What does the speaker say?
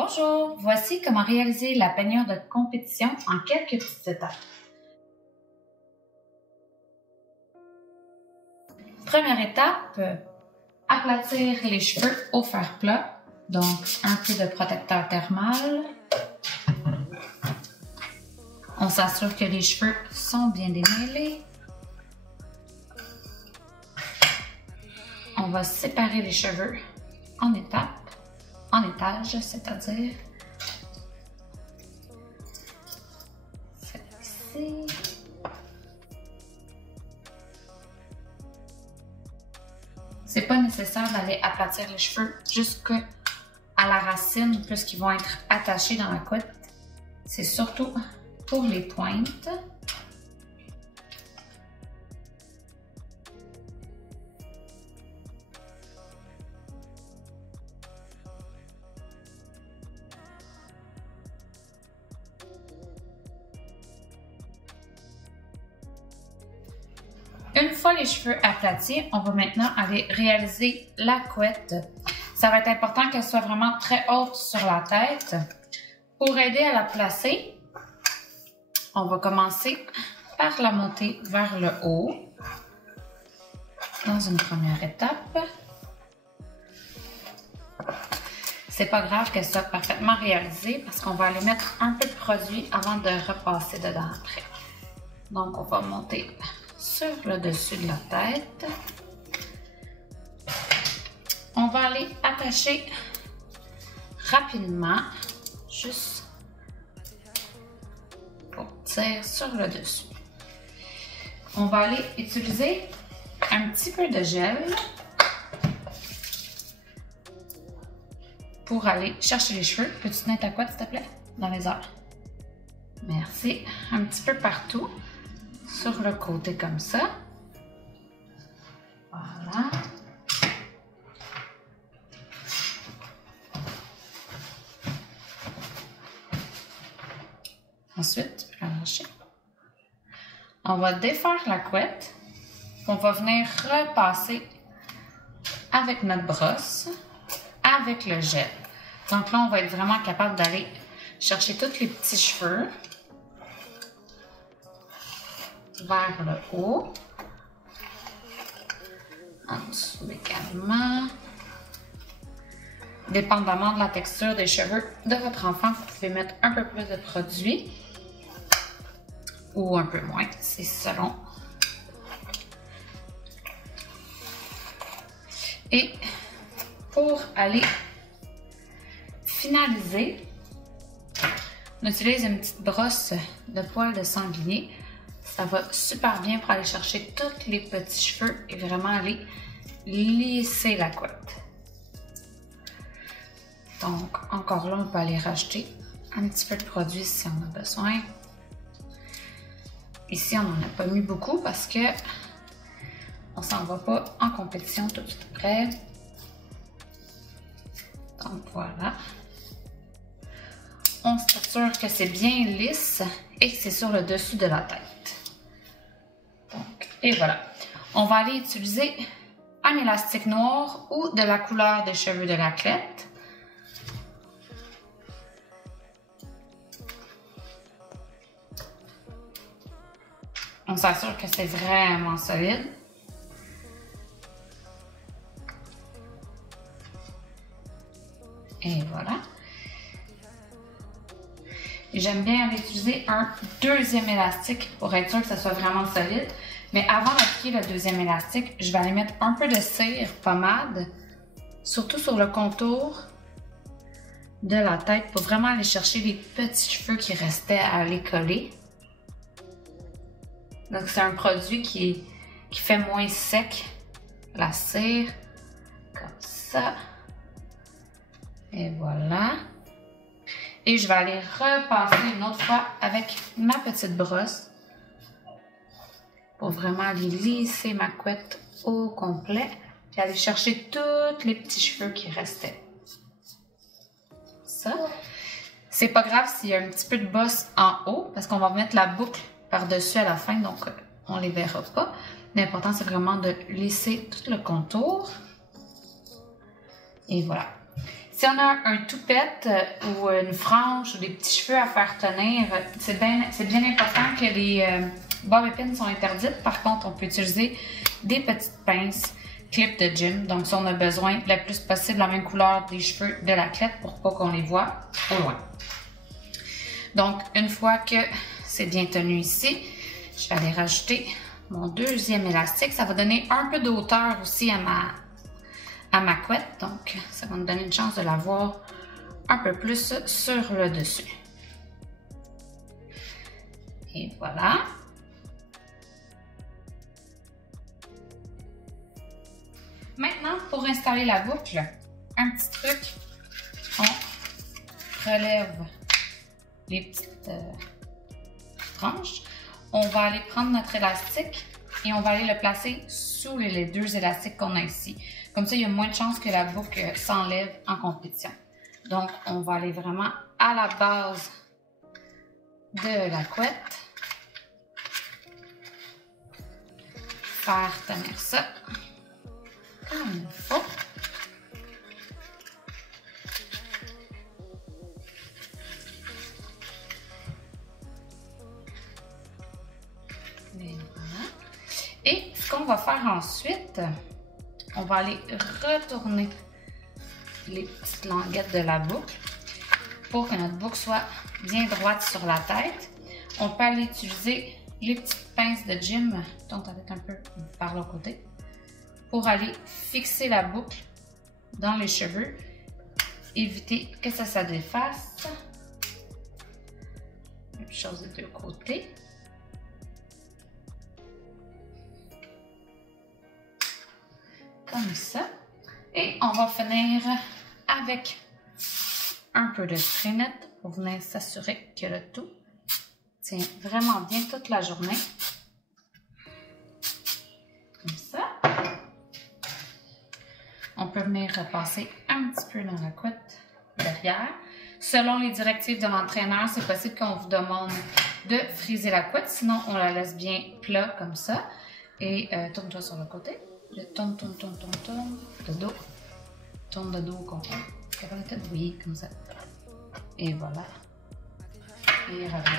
Bonjour, voici comment réaliser la peignure de compétition en quelques petites étapes. Première étape, aplatir les cheveux au fer plat, donc un peu de protecteur thermal. On s'assure que les cheveux sont bien démêlés. On va séparer les cheveux en étapes. En étage, c'est-à-dire ici. C'est pas nécessaire d'aller aplatir les cheveux jusqu'à la racine puisqu'ils vont être attachés dans la couette. C'est surtout pour les pointes. Une fois les cheveux aplatis, on va maintenant aller réaliser la couette. Ça va être important qu'elle soit vraiment très haute sur la tête. Pour aider à la placer, on va commencer par la monter vers le haut dans une première étape. C'est pas grave qu'elle soit parfaitement réalisée parce qu'on va aller mettre un peu de produit avant de repasser dedans après. Donc on va monter sur le dessus de la tête. On va aller attacher rapidement, juste pour tirer sur le dessus. On va aller utiliser un petit peu de gel pour aller chercher les cheveux. Peux-tu tenir ta couette, s'il te plaît, dans les airs? Merci. Un petit peu partout. Sur le côté comme ça. Voilà. Ensuite, tu peux la lâcher. On va défaire la couette. On va venir repasser avec notre brosse, avec le gel. Donc là, on va être vraiment capable d'aller chercher tous les petits cheveux vers le haut, en dessous également. Dépendamment de la texture des cheveux de votre enfant, vous pouvez mettre un peu plus de produit ou un peu moins, c'est selon. Et pour aller finaliser, on utilise une petite brosse de poils de sanglier. Ça va super bien pour aller chercher tous les petits cheveux et vraiment aller lisser la couette. Donc, encore là, on peut aller rajouter un petit peu de produit si on a besoin. Ici, on n'en a pas mis beaucoup parce que on s'en va pas en compétition tout de suite après. Donc, voilà. On s'assure que c'est bien lisse et que c'est sur le dessus de la tête. Donc, et voilà. On va aller utiliser un élastique noir ou de la couleur des cheveux de l'athlète. On s'assure que c'est vraiment solide. Et voilà. J'aime bien aller utiliser un deuxième élastique pour être sûr que ça soit vraiment solide. Mais avant d'appliquer le deuxième élastique, je vais aller mettre un peu de cire pommade, surtout sur le contour de la tête pour vraiment aller chercher les petits cheveux qui restaient à aller coller. Donc c'est un produit qui fait moins sec la cire, comme ça. Et voilà. Et je vais aller repasser une autre fois avec ma petite brosse pour vraiment aller lisser ma couette au complet et aller chercher tous les petits cheveux qui restaient. Ça. C'est pas grave s'il y a un petit peu de bosse en haut parce qu'on va mettre la boucle par-dessus à la fin, donc on les verra pas. L'important, c'est vraiment de lisser tout le contour. Et voilà. Si on a un toupette ou une frange ou des petits cheveux à faire tenir, c'est bien important que les bob épines sont interdites. Par contre, on peut utiliser des petites pinces clip de gym. Donc, si on a besoin le plus possible la même couleur des cheveux de l'athlète pour pas qu'on les voit au loin. Donc, une fois que c'est bien tenu ici, je vais aller rajouter mon deuxième élastique. Ça va donner un peu de hauteur aussi à ma couette. Donc, ça va me donner une chance de la voir un peu plus sur le dessus. Et voilà. Maintenant, pour installer la boucle, un petit truc, on relève les petites franges. On va aller prendre notre élastique et on va aller le placer sous les deux élastiques qu'on a ici. Comme ça, il y a moins de chances que la boucle s'enlève en compétition. Donc, on va aller vraiment à la base de la couette. Faire tenir ça comme il faut. Et voilà. Et ce qu'on va faire ensuite, on va aller retourner les petites languettes de la boucle pour que notre boucle soit bien droite sur la tête. On peut aller utiliser les petites pinces de gym, tourne ta tête un peu par le côté, pour aller fixer la boucle dans les cheveux, éviter que ça se défasse. Même chose des deux côtés. Comme ça. Et on va finir avec un peu de spray net pour venir s'assurer que le tout tient vraiment bien toute la journée. Comme ça. On peut venir repasser un petit peu dans la couette derrière. Selon les directives de l'entraîneur, c'est possible qu'on vous demande de friser la couette, sinon on la laisse bien plat comme ça. Et tourne-toi sur le côté. Tourne, de dos. Tourne de dos au complet. Capable de te bouillir comme ça. Et voilà. Et reviens.